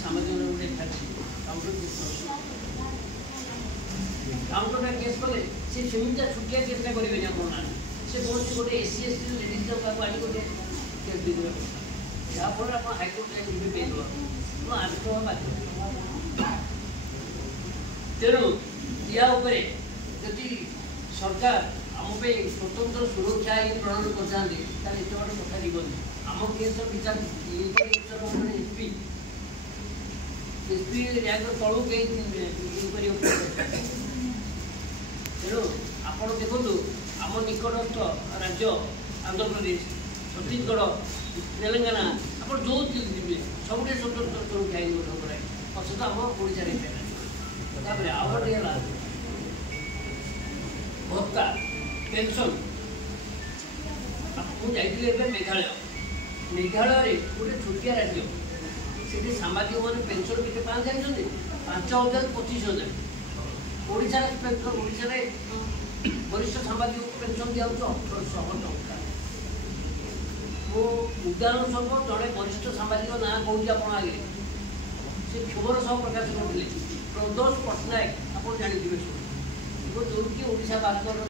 सामाजिक counter case कले से सेमिटा छुटिया केसटा करेंगे आप से कौन गोटे एससी एसटी लेडीज आनी गोटे केस दे जहाँफल आप हाइकोर्ट जाए पे तो आग्रह बाध्य तेणु या जदि सरकार आम स्वतंत्र सुरक्षा आईन प्रणयन करते एत बड़ कथा जीवन आम केस विचार एसपी एसपी रैंक तलू कई तेणु आप देखु आम निकटस्थ राज्य आंध्र प्रदेश छत्तीसगढ़ तेलंगाना आप जो जी सब स्वतंत्र सुरक्षा आईन गठन कराए अथच आम ओडार आउटे भत्ता पेंशन मुझे मेघालय मेघालय गोटे छोटिया राज्य से सामाजिक मैंने पेंशन के जानते 5,000 25,000 ओडार पेंशन ओडार वरिष्ठ सामाजिक पेंशन दिया 1,800 टଙ୍କା मो उदाहरण स्वरूप जड़े वरिष्ठ सामाजिक ना कहूँ आप आगे से क्षोभर सह प्रकाश करते प्रदोष पट्टनायक आप जानते जो कि ओडिशा बार